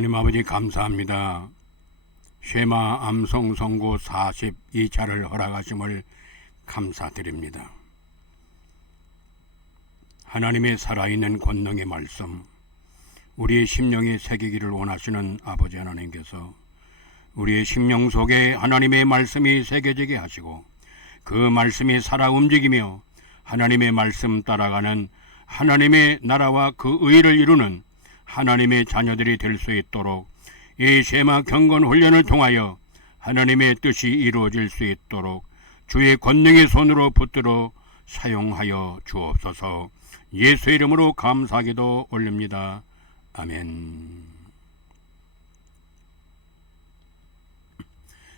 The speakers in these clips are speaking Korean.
하나님 아버지 감사합니다. 쉐마 암송 선고 42차를 허락하심을 감사드립니다. 하나님의 살아있는 권능의 말씀, 우리의 심령에 새기기를 원하시는 아버지 하나님께서 우리의 심령 속에 하나님의 말씀이 새겨지게 하시고 그 말씀이 살아 움직이며 하나님의 말씀 따라가는 하나님의 나라와 그 의를 이루는 하나님의 자녀들이 될 수 있도록 이 쉐마 경건 훈련을 통하여 하나님의 뜻이 이루어질 수 있도록 주의 권능의 손으로 붙들어 사용하여 주옵소서. 예수 이름으로 감사기도 올립니다. 아멘.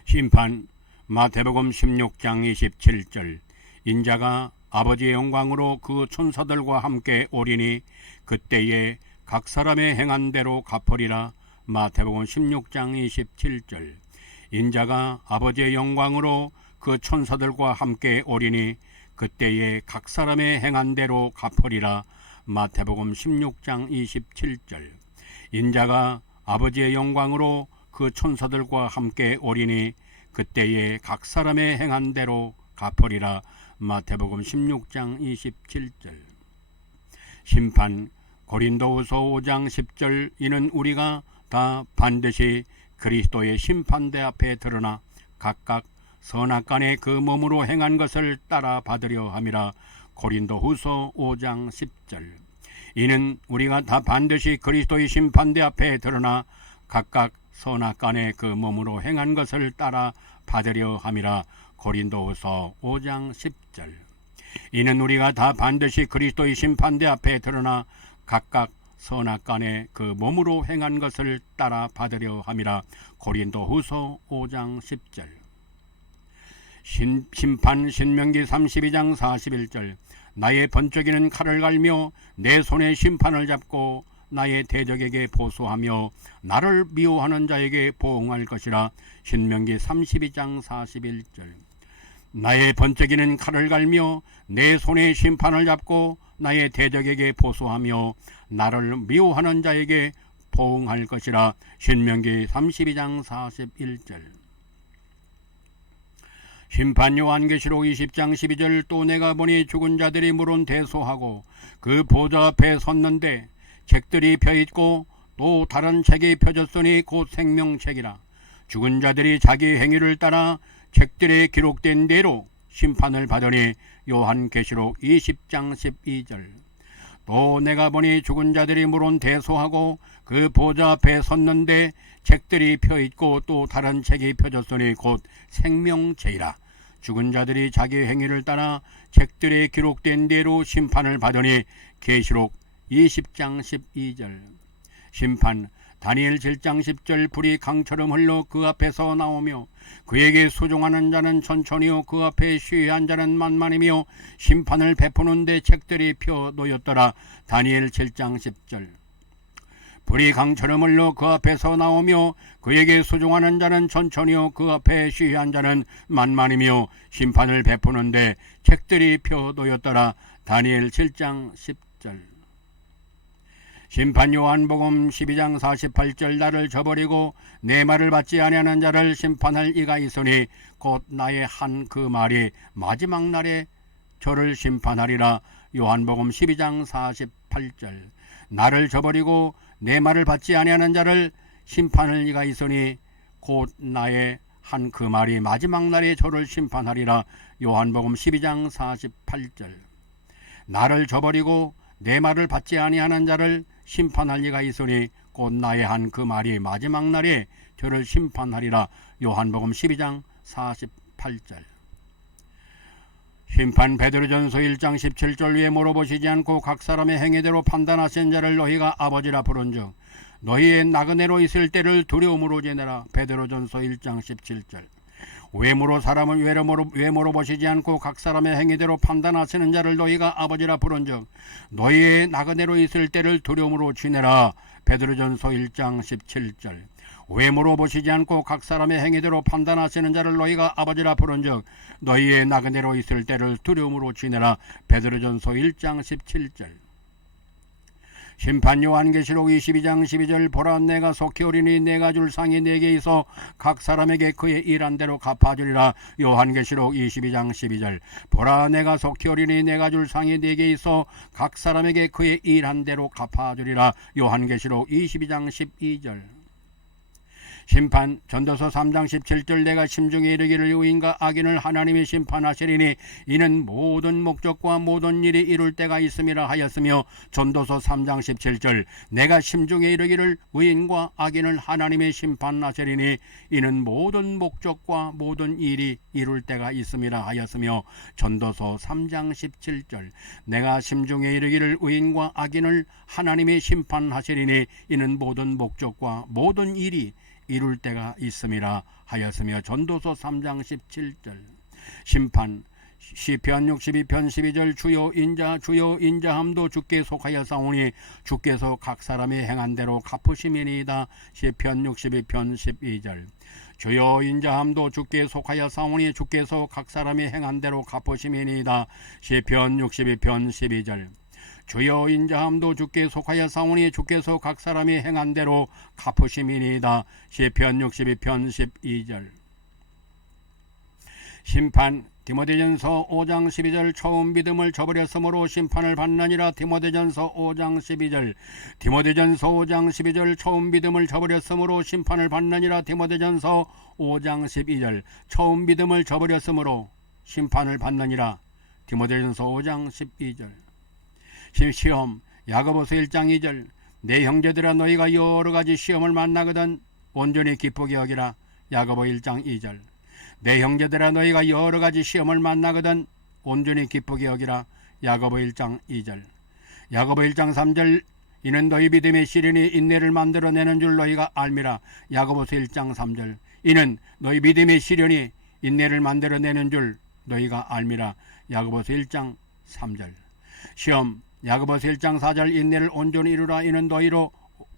심판 마태복음 16장 27절 인자가 아버지의 영광으로 그 천사들과 함께 오리니 그때에 각 사람의 행한 대로 갚으리라. 마태복음 16장 27절 인자가 아버지의 영광으로 그 천사들과 함께 오리니 그때에 각 사람의 행한 대로 갚으리라. 마태복음 16장 27절 인자가 아버지의 영광으로 그 천사들과 함께 오리니 그때에 각 사람의 행한 대로 갚으리라. 마태복음 16장 27절 심판 고린도후서 5장 10절 이는 우리가 다 반드시 그리스도의 심판대 앞에 드러나 각각 선악간에 그 몸으로 행한 것을 따라 받으려 함이라. 고린도후서 5장 10절 이는 우리가 다 반드시 그리스도의 심판대 앞에 드러나 각각 선악간에 그 몸으로 행한 것을 따라 받으려 함이라. 고린도후서 5장 10절 이는 우리가 다 반드시 그리스도의 심판대 앞에 드러나 각각 선악간에 그 몸으로 행한 것을 따라 받으려 함이라. 고린도후서 5장 10절 심판 신명기 32장 41절 나의 번쩍이는 칼을 갈며 내 손에 심판을 잡고 나의 대적에게 보수하며 나를 미워하는 자에게 보응할 것이라. 신명기 32장 41절 나의 번쩍이는 칼을 갈며 내 손에 심판을 잡고 나의 대적에게 보수하며 나를 미워하는 자에게 보응할 것이라. 신명기 32장 41절 심판 요한계시록 20장 12절 또 내가 보니 죽은 자들이 물은 대소하고 그 보좌 앞에 섰는데 책들이 펴있고 또 다른 책이 펴졌으니 곧 생명책이라. 죽은 자들이 자기 행위를 따라 책들에 기록된 대로 심판을 받으니. 요한계시록 20장 12절 또 내가 보니 죽은 자들이 물은 대소하고 그 보좌 앞에 섰는데 책들이 펴있고 또 다른 책이 펴졌으니 곧 생명책이라. 죽은 자들이 자기 행위를 따라 책들에 기록된 대로 심판을 받으니. 계시록 20장 12절 심판 다니엘 7장 10절 불이 강처럼 흘러 그 앞에서 나오며 그에게 수종하는 자는 천천히요 그 앞에 시위한 자는 만만이며 심판을 베푸는데 책들이 펴 놓였더라. 다니엘 7장 10절 불이 강처럼 흘러 그 앞에서 나오며 그에게 수종하는 자는 천천히요 그 앞에 시위한 자는 만만이며 심판을 베푸는데 책들이 펴 놓였더라. 다니엘 7장 10절 심판 요한복음 12장 48절 나를 저버리고 내 말을 받지 아니하는 자를 심판할 이가 있으니 곧 나의 한 그 말이 마지막 날에 저를 심판하리라. 요한복음 12장 48절 나를 저버리고 내 말을 받지 아니하는 자를 심판할 이가 있으니 곧 나의 한 그 말이 마지막 날에 저를 심판하리라. 요한복음 12장 48절 나를 저버리고 내 말을 받지 아니하는 자를 심판할 리가 있으니 곧 나의 한 그 말이 마지막 날에 저를 심판하리라. 요한복음 12장 48절 심판 베드로전서 1장 17절 위에 물어보시지 않고 각 사람의 행위대로 판단하신 자를 너희가 아버지라 부른즉 너희의 나그네로 있을 때를 두려움으로 지내라. 베드로전서 1장 17절 외모로 사람을 외모로 보시지 않고 각 사람의 행위대로 판단하시는 자를 너희가 아버지라 부른즉 너희의 나그네로 있을 때를 두려움으로 지내라. 베드로전서 1장 17절 외모로 보시지 않고 각 사람의 행위대로 판단하시는 자를 너희가 아버지라 부른즉 너희의 나그네로 있을 때를 두려움으로 지내라. 베드로전서 1장 17절 심판 요한계시록 22장 12절 보라 내가 속히 오리니 내가 줄 상이 네게 있어 각 사람에게 그의 일한 대로 갚아주리라. 요한계시록 22장 12절 보라 내가 속히 오리니 내가 줄 상이 네게 있어 각 사람에게 그의 일한 대로 갚아주리라. 요한계시록 22장 12절 심판 전도서 3장 17절 내가 심중에 이르기를 의인과 악인을 하나님이 심판하시리니 이는 모든 목적과 모든 일이 이룰 때가 있음이라 하였으며 전도서 3장 17절 내가 심중에 이르기를 의인과 악인을 하나님이 심판하시리니 이는 모든 목적과 모든 일이 이룰 때가 있음이라 하였으며 전도서 3장 17절 내가 심중에 이르기를 의인과 악인을 하나님이 심판하시리니 이는 모든 목적과 모든 일이 이룰 때가 있음이라 하였으며 전도서 3장 17절 심판 시편 62편 12절 주여 인자함도 주께 속하여 싸우니 주께서 각 사람이 행한 대로 갚으심이니이다. 시편 62편 12절 주여 인자함도 주께 속하여 싸우니 주께서 각 사람이 행한 대로 갚으심이니이다. 시편 62편 12절 주여 인자함도 주께 속하여 싸우니 주께서 각 사람이 행한 대로 갚으심이니이다. 시편 62편 12절 심판 디모데전서 5장 12절 처음 믿음을 저버렸으므로 심판을 받느니라. 디모데전서 5장 12절 디모데전서 5장 12절 처음 믿음을 저버렸으므로 심판을 받느니라. 디모데전서 5장 12절 처음 믿음을 저버렸으므로 심판을 받느니라. 디모데전서 5장 12절 시험 야고보서 1장 2절 내 형제들아 너희가 여러가지 시험을 만나거든 온전히 기쁘게 여기라. 야고보 1장 2절 내 형제들아 너희가 여러가지 시험을 만나거든 온전히 기쁘게 여기라. 야고보 1장 2절 야고보 1장 3절 이는 너희 믿음의 시련이 인내를 만들어내는 줄 너희가 알미라. 야고보서 1장 3절 이는 너희 믿음의 시련이 인내를 만들어내는 줄 너희가 알미라. 야고보서 1장 3절 시험 야고보서 1장 4절 인내를 온전히 이루라. 이는 너희로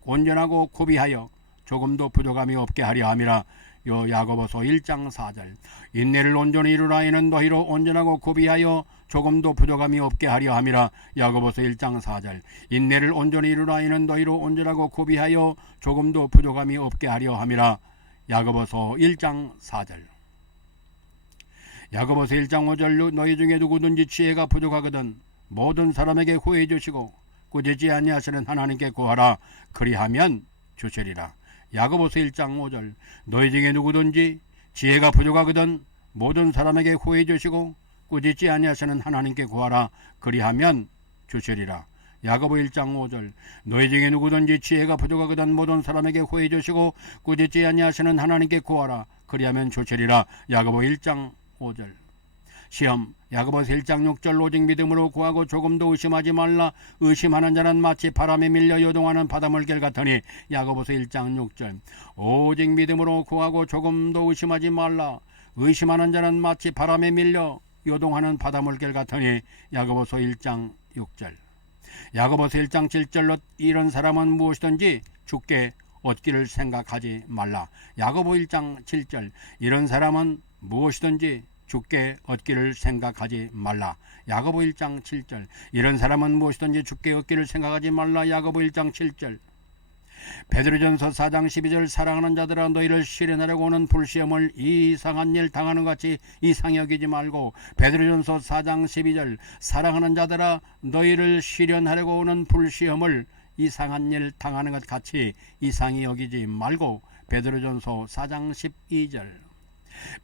온전하고 구비하여 조금도 부족함이 없게 하려 함이라. 야고보서 1장 4절 인내를 온전히 이루라. 이는 너희로 온전하고 구비하여 조금도 부족함이 없게 하려 함이라. 야고보서 1장 4절 인내를 온전히 이루라. 이는 너희로 온전하고 구비하여 조금도 부족함이 없게 하려 함이라. 야고보서 1장 4절 야고보서 1장 5절 너희 중에 누구든지 지혜가 부족하거든 모든 사람에게 구해 주시고 꾸짖지 아니하시는 하나님께 구하라. 그리하면 주시리라. 야고보서 1장 5절 너희 중에 누구든지 지혜가 부족하거든 모든 사람에게 구해 주시고 꾸짖지 아니하시는 하나님께 구하라. 그리하면 주시리라. 야고보 1장 5절 너희 중에 누구든지 지혜가 부족하거든 모든 사람에게 구해 주시고 꾸짖지 아니하시는 하나님께 구하라. 그리하면 주시리라. 야고보 1장 5절 시험 야고보서 1장 6절 오직 믿음으로 구하고 조금도 의심하지 말라. 의심하는 자는 마치 바람에 밀려 요동하는 바닷물결 같으니. 야고보서 1장 6절 오직 믿음으로 구하고 조금도 의심하지 말라. 의심하는 자는 마치 바람에 밀려 요동하는 바닷물결 같으니. 야고보서 1장 6절 야고보서 1장 7절로 이런 사람은 무엇이든지 주께 얻기를 생각하지 말라. 야고보 1장 7절 이런 사람은 무엇이든지 주께 얻기를 생각하지 말라. 야고보 1장 7절 이런 사람은 무엇이든지 주께 얻기를 생각하지 말라. 야고보 1장 7절 베드로전서 4장 12절 사랑하는 자들아 너희를 시련하려고 오는 불시험을 이상한 일 당하는 같이 이상히 여기지 말고. 베드로전서 4장 12절 사랑하는 자들아 너희를 시련하려고 오는 불시험을 이상한 일 당하는 것 같이 이상히 여기지 말고. 베드로전서 4장 12절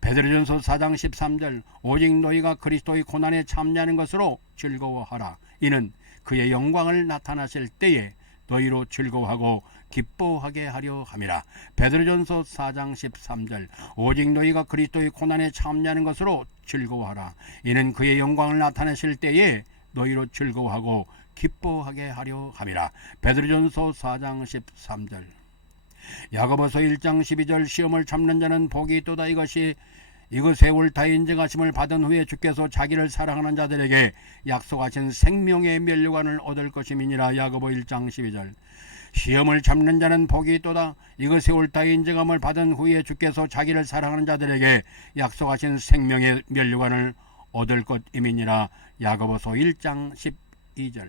베드로전서 4장 13절 오직 너희가 그리스도의 고난에 참여하는 것으로 즐거워하라. 이는 그의 영광을 나타나실 때에 너희로 즐거워하고 기뻐하게 하려 함이라. 베드로전서 4장 13절 오직 너희가 그리스도의 고난에 참여하는 것으로 즐거워하라. 이는 그의 영광을 나타내실 때에 너희로 즐거워하고 기뻐하게 하려 함이라. 베드로전서 4장 13절 야고보서 1장 12절 시험을 참는 자는 복이 있도다. 이것에 옳다 인정하심을 받은 후에 주께서 자기를 사랑하는 자들에게 약속하신 생명의 면류관을 얻을 것임이니라. 야고보 1장 12절 시험을 참는 자는 복이 있도다. 이것에 옳다 인정함을 받은 후에 주께서 자기를 사랑하는 자들에게 약속하신 생명의 면류관을 얻을 것임이니라. 야고보서 1장 12절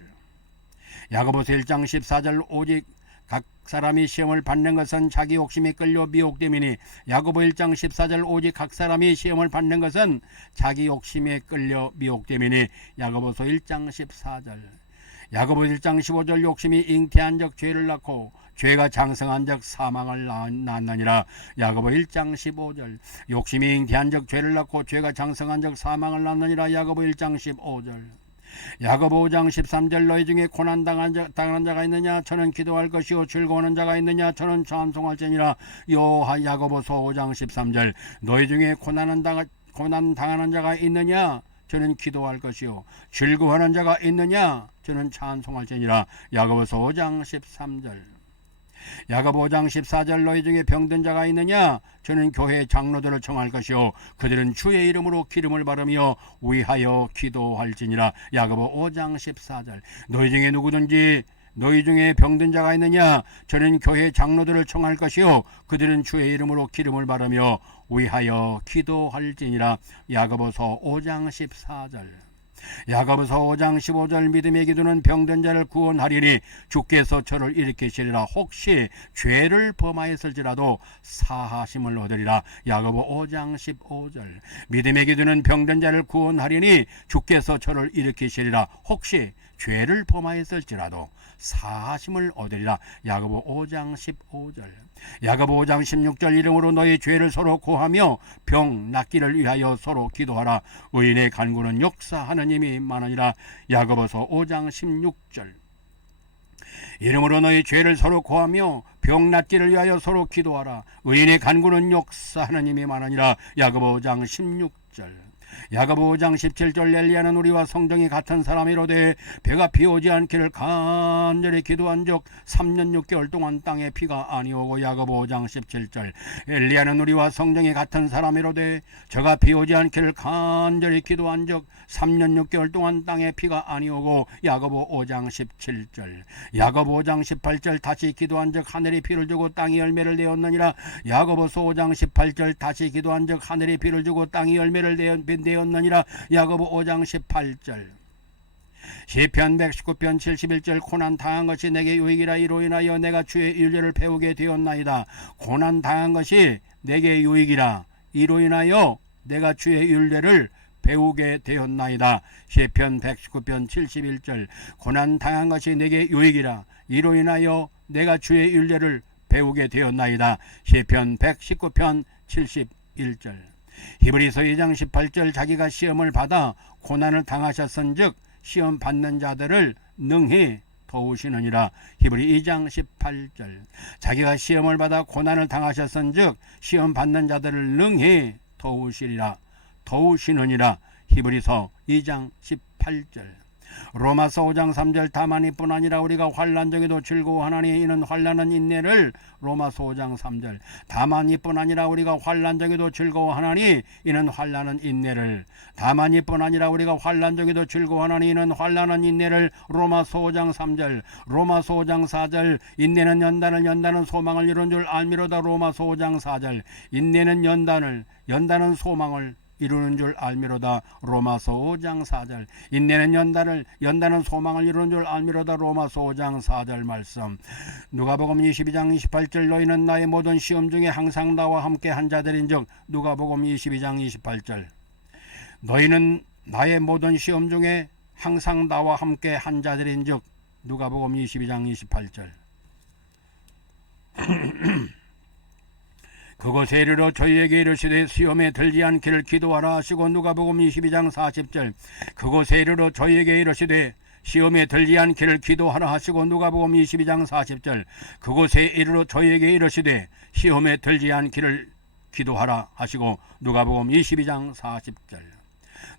야고보서 1장 14절 오직 각 사람이 시험을 받는 것은 자기 욕심에 끌려 미혹됨이니 야고보 1장 14절 오직 각 사람이 시험을 받는 것은 자기 욕심에 끌려 미혹됨이니 야고보서 1장 14절 야고보 1장 15절 욕심이 잉태한 적 죄를 낳고 죄가 장성한 적 사망을 낳느니라 야고보 1장 15절 욕심이 잉태한 적 죄를 낳고 죄가 장성한 적 사망을 낳느니라 야고보 1장 15절 야고보 5장 13절 너희 중에 고난당한 자가 있느냐 저는 기도할 것이요 즐거워하는 자가 있느냐 저는 찬송할지니라 야고보서 5장 13절 너희 중에 고난 당하는 자가 있느냐 저는 기도할 것이요 즐거워하는 자가 있느냐 저는 찬송할지니라 야고보서 5장 13절 야고보 5장 14절 너희 중에 병든 자가 있느냐 저는 교회 장로들을 청할 것이요 그들은 주의 이름으로 기름을 바르며 위하여 기도할지니라 야고보 5장 14절 너희 중에 누구든지 너희 중에 병든 자가 있느냐 저는 교회 장로들을 청할 것이요 그들은 주의 이름으로 기름을 바르며 위하여 기도할지니라 야고보서 5장 14절 야고보서 5장 15절 믿음의 기도는 병든 자를 구원하리니 주께서 저를 일으키시리라 혹시 죄를 범하였을지라도 사하심을 얻으리라 야고보 5장 15절 믿음의 기도는 병든 자를 구원하리니 주께서 저를 일으키시리라 혹시 죄를 범하였을지라도 사하심을 얻으리라 야고보 5장 15절 야고보 5장 16절 이름으로 너희 죄를 서로 고하며 병 낫기를 위하여 서로 기도하라 의인의 간구는 역사하는 힘이 많으니라 야고보서 5장 16절 이름으로 너희 죄를 서로 고하며 병 낫기를 위하여 서로 기도하라 의인의 간구는 역사하는 힘이 많으니라 야고보 5장 16절 야고보 5장 17절 엘리야는 우리와 성정이 같은 사람이로되 배가 비오지 않기를 간절히 기도한 적 3년 6개월 동안 땅에 피가 아니오고 야고보 5장 17절 엘리야는 우리와 성정이 같은 사람이로되 저가 비오지 않기를 간절히 기도한 적 3년 6개월 동안 땅에 피가 아니오고 야고보 5장 17절 야고보 5장 18절 다시 기도한 적 하늘이 비를 주고 땅이 열매를 내었느니라 야고보서 5장 18절 다시 기도한 적 하늘이 비를 주고 땅이 열매를 내었느니라 야고보 5장 18절 시편 119편 71절 고난 당한 것이 내게 유익이라 이로 인하여 내가 주의 윤례를 배우게 되었나이다 고난 당한 것이 내게 유익이라 이로 인하여 내가 주의 윤례를 배우게 되었나이다 시편 119편 71절 고난 당한 것이 내게 유익이라 이로 인하여 내가 주의 윤례를 배우게 되었나이다 시편 119편 71절 히브리서 2장 18절 자기가 시험을 받아 고난을 당하셨은즉 시험 받는 자들을 능히 도우시느니라 히브리 2장 18절 자기가 시험을 받아 고난을 당하셨은즉 시험 받는 자들을 능히 도우시느니라 히브리서 2장 18절 로마서 5장 3절 다만 이뿐 아니라 우리가 환난 중에도 즐거워하나니 이는 환난은 인내를 로마서 5장 3절 다만 이뿐 아니라 우리가 환난 중에도 즐거워하나니 이는 환난은 인내를 다만 이뿐 아니라 우리가 환난 중에도 즐거워하나니 이는 환난은 인내를 로마서 5장 3절 로마서 5장 4절 인내는 연단은 소망을 이룬 줄 알미로다 로마서 5장 4절 인내는 연단은 소망을 이루는 줄 알미로다 로마서 5장 4절 인내는 연단은 소망을 이루는 줄 알미로다 로마서 5장 4절 말씀 누가복음 22장 28절 너희는 나의 모든 시험 중에 항상 나와 함께 한 자들인즉 누가복음 22장 28절 너희는 나의 모든 시험 중에 항상 나와 함께 한 자들인즉 누가복음 22장 28절 그곳에 이르러 저희에게 이르시되 시험에 들지 않기를 기도하라 하시고 누가복음 22장 40절 그곳에 이르러 저희에게 이르시되 시험에 들지 않기를 기도하라 하시고 누가복음 22장 40절 그곳에 이르러 저희에게 이르시되 시험에 들지 않기를 기도하라 하시고 누가복음 22장 40절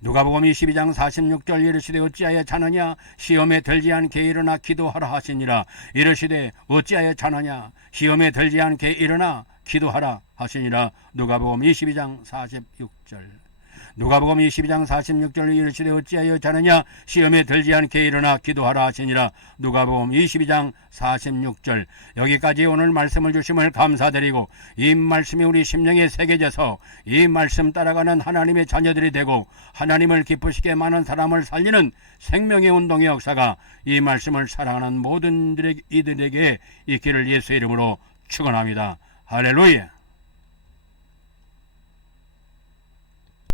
누가복음 22장 46절 이르시되 어찌하여 자느냐 시험에 들지 않게 일어나 기도하라 하시니라 이르시되 어찌하여 자느냐 시험에 들지 않게 일어나 기도하라 하시니라 누가복음 22장 46절 누가복음 22장 46절 이르시되 어찌하여 자느냐 시험에 들지 않게 일어나 기도하라 하시니라. 누가복음 22장 46절. 여기까지 오늘 말씀을 주심을 감사드리고 이 말씀이 우리 심령에 새겨져서 이 말씀 따라가는 하나님의 자녀들이 되고 하나님을 기쁘시게 많은 사람을 살리는 생명의 운동의 역사가 이 말씀을 사랑하는 모든 이들에게 있기를 예수의 이름으로 축원합니다. 할렐루야.